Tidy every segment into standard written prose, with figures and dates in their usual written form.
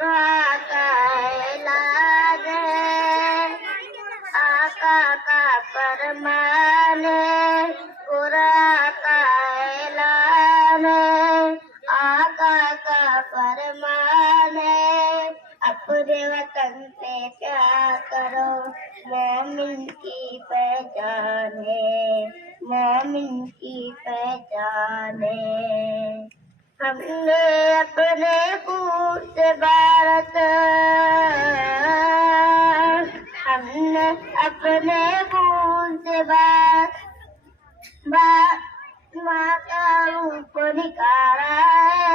कुरान का ऐलान है, आका का फरमान है। कुरान का ऐलान है, आका का फरमान है। अपने वतन से प्यार करो, मोमिन की पहचान है, मोमिन की पहचान है। हमने अपने खून से भारत, हमने अपने खून से भारत माँ का रूप निकाला है।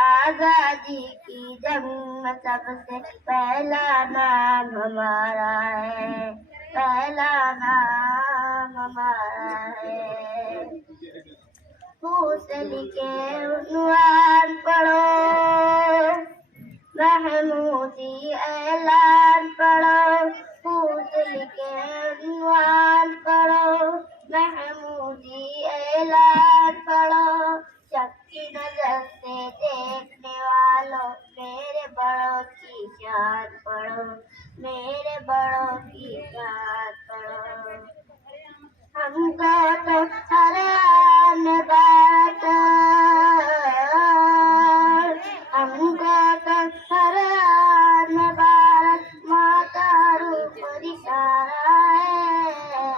आजादी की जंग में सबसे पहला नाम हमारा है, पहला नाम हमारा है। मुँह से लिखे उन्वान पढ़ो, महमूदी ऐलान पढ़ो। मुँह से लिखे उन्वान पढ़ो, महमूदी ऐलान पढ़ो। शक की नजर से देखने वालों, मेरे बड़ों की शान पढ़ो, मेरे बड़ों की शान पढ़ो। हमको तो हर आन बात, हमको तो हर आन बात माँ का रूप दिखाया है।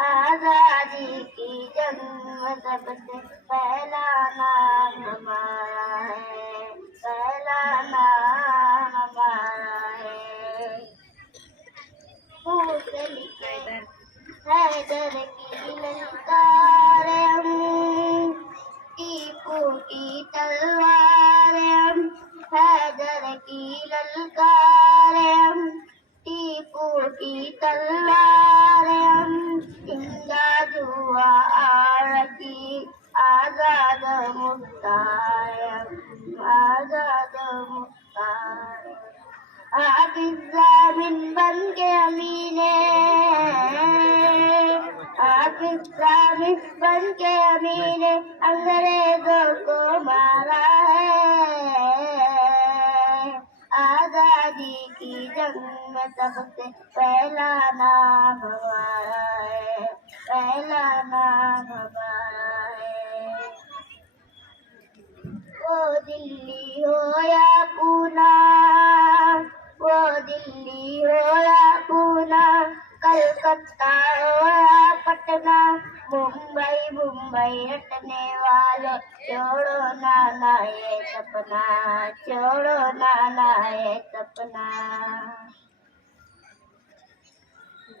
आजादी की जंग में सबसे पहला नाम हमारा है, पहला नाम हमारा है। फूल से लिखे हैदर की ललकारे हम, टीपू की तलवार हम। हैदर की ललकारे हम, टीपू की तलवार हम। इमदाद हुआ आड़ की आजाद मुख्तार हम, आजाद मुख्तार। हाफिज जामिन बन के अमीने, हाफिज जामिन बन के अमीने अंग्रेजों को मारा है। आजादी की जंग में सबसे पहला नाम हमारा है, पहला नाम हमारा है। वो दिल्ली हो या पूना, वो दिल्ली हो या पूना, कलकत्ता हो या पटना, मुंबई मुंबई रटने वालों, छोड़ो नाना ये सपना, छोड़ो नाना ये सपना।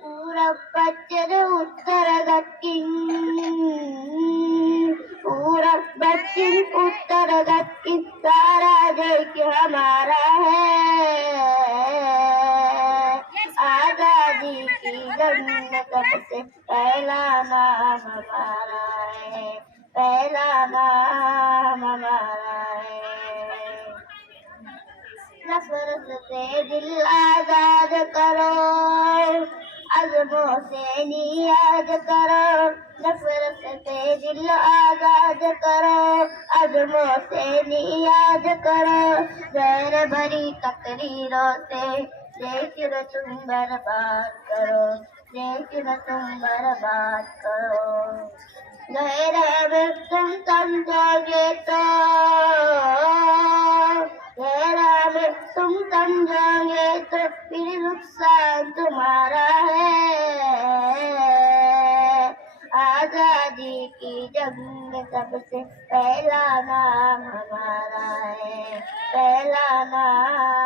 पूरब पश्चिम उत्तर दक्षिण, पूरब पश्चिम उत्तर दक्षिण सारा देश हमारा है। आजादी की जंग में सबसे पहला नाम हमारा है, पहला नाम हमारा है। नफरत से दिल आजाद करो, अज़्मों से नियाज करो। नफरत से दिल आजाद करो, अज़्मों से नियाज करो। जहर भरी तकरीरों से देश न तुम बर्बाद करो, देश न तुम बर्बाद करो। गहरा में तुम समझोगे तो, गहरा में तुम समझोगे तो फिर नुकसान तुम्हारा है। आजादी की जंग में सबसे पहला नाम हमारा है, पहला नाम